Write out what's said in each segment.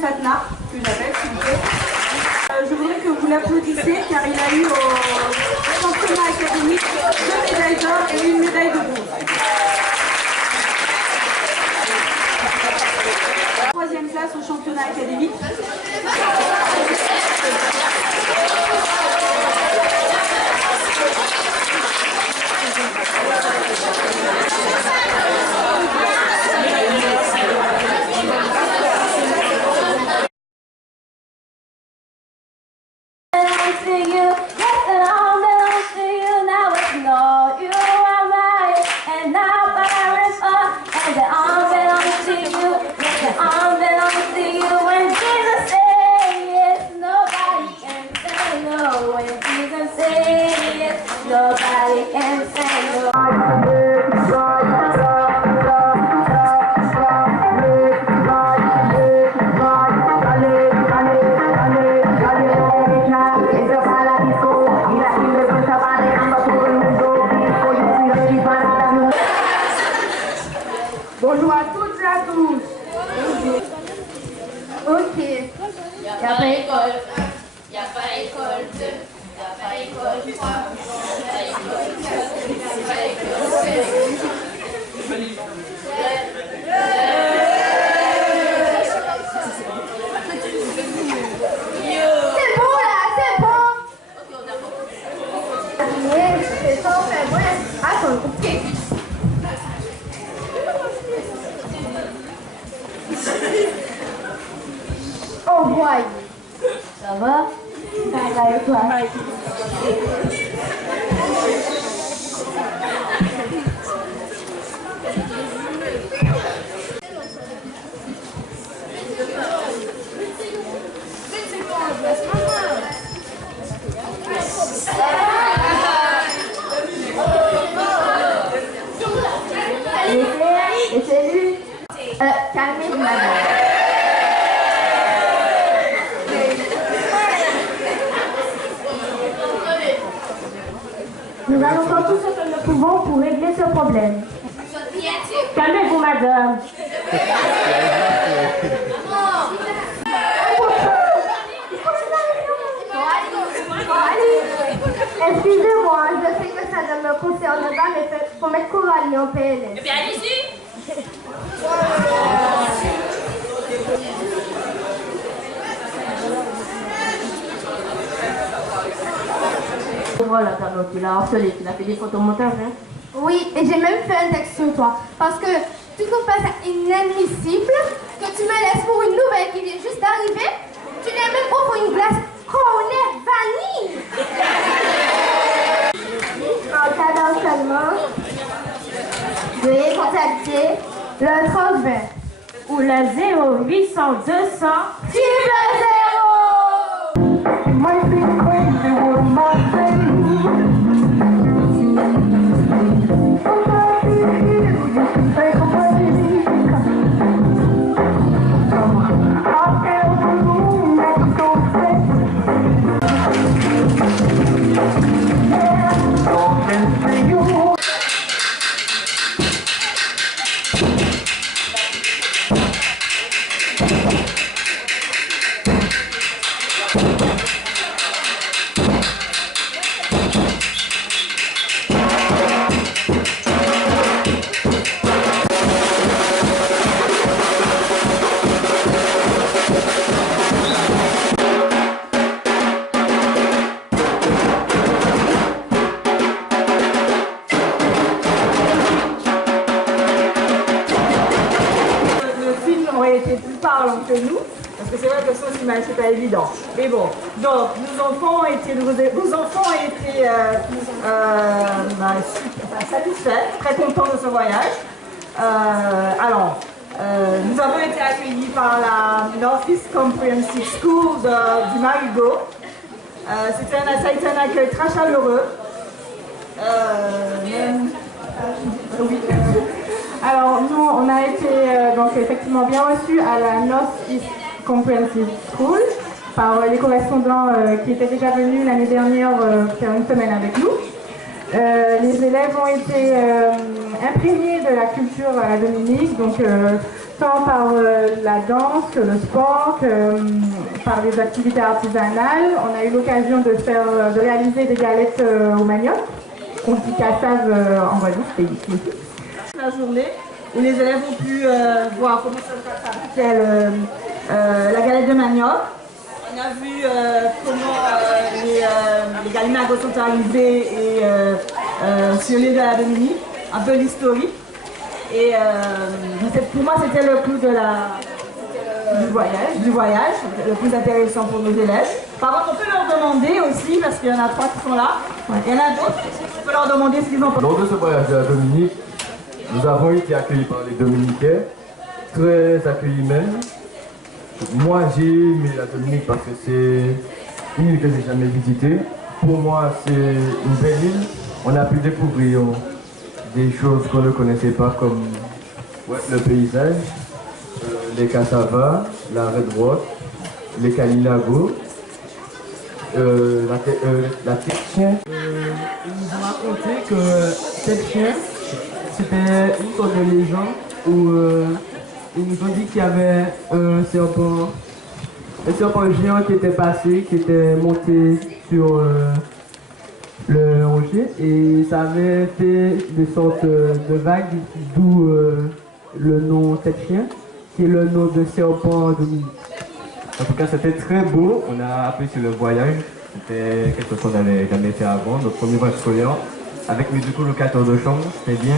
Fatna, que j'appelle, s'il vous plaît. Je voudrais que vous l'applaudissiez car il a eu au championnat académique 2 médailles d'or et 1 médaille de bronze. 3e place au championnat académique. Bonjour à toutes et à tous. Ok. Y a pas école. Y a pas école 2. Y a pas école 3. Y a pas école 4. Y a pas école 5. C'est bon là, c'est bon. Ok, d'accord. Mais c'est ça, fait bon. Attends, ok. Oh boy. Ça va? Ça va et toi? Et c'est lui. Calmez-vous, madame. Nous allons faire tout ce que nous pouvons pour régler ce problème. Calmez-vous, madame. Excusez-moi, je sais que ça ne me concerne pas, mais il faut mettre Coralie en PLS. Eh bien, allez-y. Voilà, Carlo, tu l'as harcelé, tu l'as fait des photomontages, hein? Oui, et j'ai même fait un texte sur toi. Parce que tu trouves pas ça inadmissible que tu me laisses pour une nouvelle qui vient juste d'arriver? Tu n'as même pas pour une glace qu'on est vanille! En cas d'harcèlement, veuillez contacter le 3020 Ou le 0800 200 Le film aurait été plus parlant que nous. Parce que c'est vrai que sans image, c'est pas évident. Mais bon, donc nos enfants étaient satisfaits, très contents de ce voyage. Nous avons été accueillis par la Northeast Comprehensive School du Marigot. Ça a été un accueil très chaleureux. Oui. Alors nous, on a été donc effectivement bien reçus à la Northeast Comprehensive School par les correspondants qui étaient déjà venus l'année dernière faire une semaine avec nous. Les élèves ont été imprégnés de la culture à la Dominique, donc tant par la danse que le sport, que par les activités artisanales. On a eu l'occasion de réaliser des galettes au manioc, qu'on dit cassave en Guadeloupe, c'est ici. La journée où les élèves ont pu voir comment ça fabriquait la galette de manioc. On a vu comment les galimagos sont arrivés sur l'île de la Dominique, un peu l'historique. Et pour moi, c'était le coup du voyage, le plus intéressant pour nos élèves. Par contre, on peut leur demander aussi, parce qu'il y en a 3 qui sont là, il y en a d'autres, on peut leur demander ce qu'ils ont pensé. Lors de ce voyage de la Dominique, nous avons été accueillis par les Dominicains, très accueillis même. Moi, j'ai aimé la Dominique parce que c'est une île que je n'ai jamais visitée. Pour moi, c'est une belle île. On a pu découvrir des choses qu'on ne connaissait pas, comme le paysage, les cassavas, la Red Rock, les Kalinago, la tête chien. Ils nous ont raconté que tête chien, c'était une sorte de légende où ils nous ont dit qu'il y avait un serpent géant qui était passé, qui était monté sur le rocher, et ça avait fait des sortes de vagues, d'où le nom tête chien, qui est le nom de serpent Dominique. En tout cas, c'était très beau. On a apprécié le voyage. C'était quelque chose qu'on n'avait jamais fait avant, notre premier voyage scolaire. Avec mes deux colocataires de chambre, c'était bien.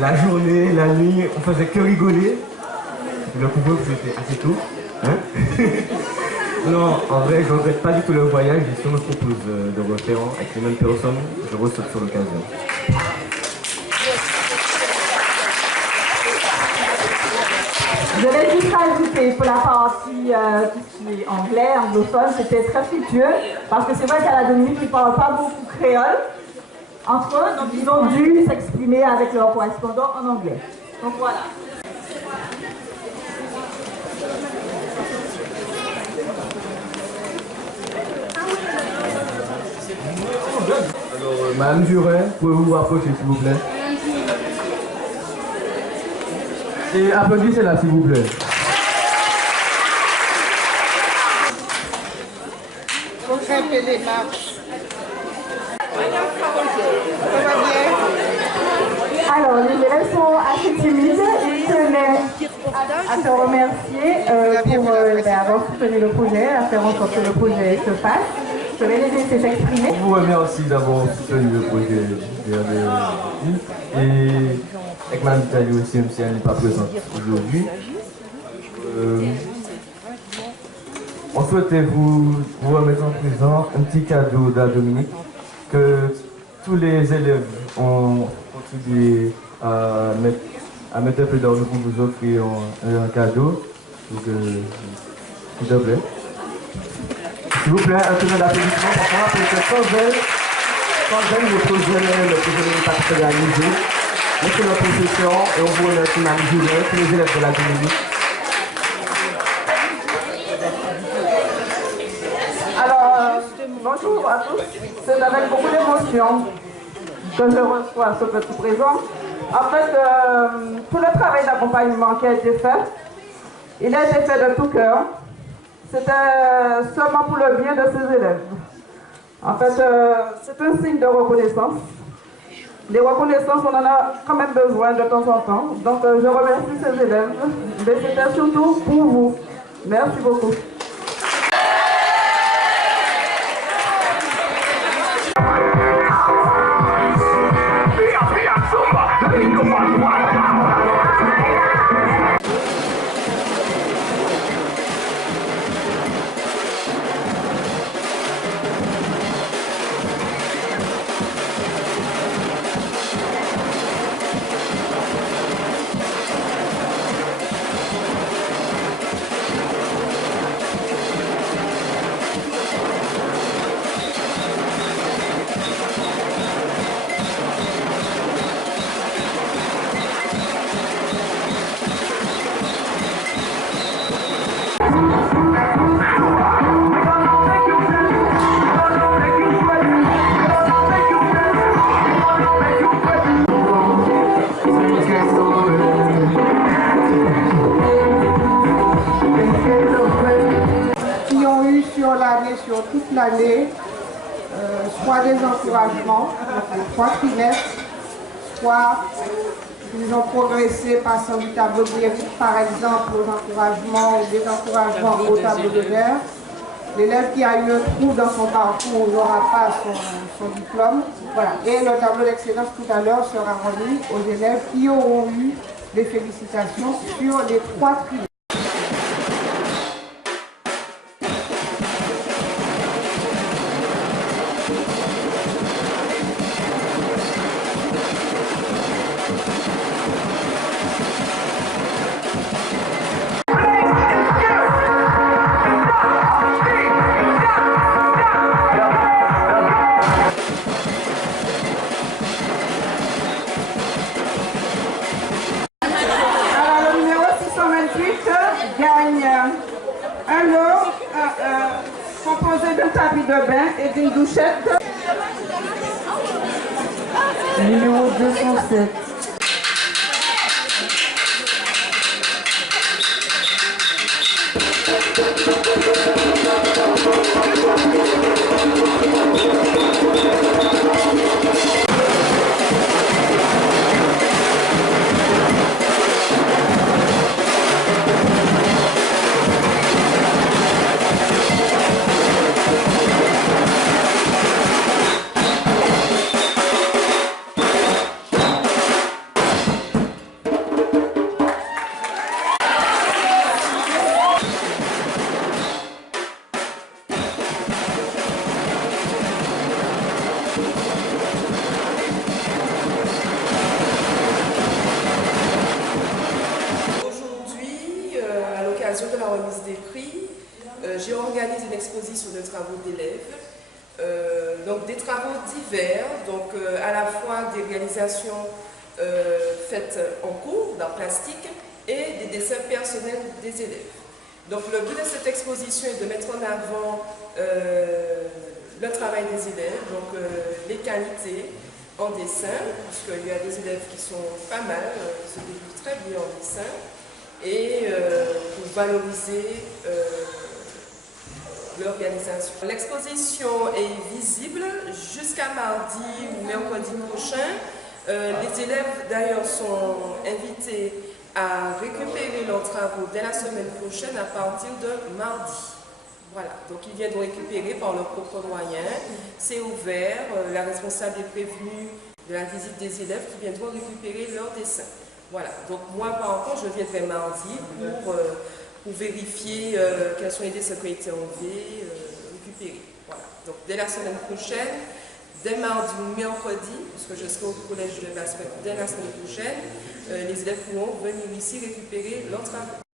La journée, la nuit, on faisait que rigoler. Le couvre-feu, c'était assez tôt. Hein. Non, en vrai, je ne regrette pas du tout le voyage. Si on me propose de refaire avec les mêmes personnes, je ressaute sur l'occasion. Je vais juste rajouter pour la partie tout ce qui est anglais, anglophone, c'était très fructueux parce que c'est vrai qu'à la Dominique, ils ne parlent pas beaucoup créole entre eux, donc ils ont dû s'exprimer avec leurs correspondants en anglais. Donc voilà. Alors, Madame Duret, pouvez-vous vous rapprocher s'il vous plaît? Et applaudissez-la s'il vous plaît. Faut grimper les marches. Ça va bien? Alors, les élèves sont assez timides. Ils tenaient à te remercier pour avoir soutenu le projet, à faire en sorte que le projet se fasse. Je vais les laisser s'exprimer. On vous remercie d'avoir soutenu le projet et avec Mme Italie aussi, même si elle n'est pas présente aujourd'hui. On souhaitait vous remettre en présent un petit cadeau de la Dominique que tous les élèves ont contribué à mettre un peu d'argent pour vous offrir un cadeau. Donc, s'il vous plaît. S'il vous plaît, un peu d'applaudissement pour moi, parce que sans elle, le projet n'est pas très réalisé. Merci notre professeur et on vous remercie Mme Juret, tous les élèves de la Dominique. Alors, bonjour à tous. C'est avec beaucoup d'émotion que je reçois ce petit présent. En fait, tout le travail d'accompagnement qui a été fait, il a été fait de tout cœur. C'était seulement pour le bien de ces élèves. En fait, c'est un signe de reconnaissance. Des reconnaissances, on en a quand même besoin de temps en temps. Donc, je remercie ces élèves. Mais c'était surtout pour vous. Merci beaucoup. année, soit des encouragements, donc les 3 trimestres, soit ils ont progressé passant du tableau de mérite, par exemple, aux encouragements ou des encouragements au tableau de verre. L'élève qui a eu un trou dans son parcours n'aura pas son diplôme. Voilà. Et le tableau d'excellence tout à l'heure sera remis aux élèves qui auront eu des félicitations sur les 3 trimestres. Un lot composé d'un tapis de bain et d'une douchette. Numéro 207. De la remise des prix, j'ai organisé une exposition de travaux d'élèves, donc des travaux divers, donc à la fois des réalisations faites en cours d'art plastique et des dessins personnels des élèves. Donc le but de cette exposition est de mettre en avant le travail des élèves, donc les qualités en dessin, puisqu'il y a des élèves qui sont pas mal, qui se débrouillent très bien en dessin, et pour valoriser l'organisation. L'exposition est visible jusqu'à mardi ou mercredi prochain. Les élèves d'ailleurs sont invités à récupérer leurs travaux dès la semaine prochaine à partir de mardi. Voilà, donc ils viendront récupérer par leurs propres moyens. C'est ouvert, la responsable est prévenue de la visite des élèves qui viendront récupérer leurs dessins. Voilà, donc moi par contre je viendrai mardi pour vérifier quels sont les dessins qui ont été enlevés, récupérés. Voilà, donc dès la semaine prochaine, dès mardi ou mercredi, puisque je serai au collège de Basse dès la semaine prochaine, les élèves pourront venir ici récupérer leurs travaux.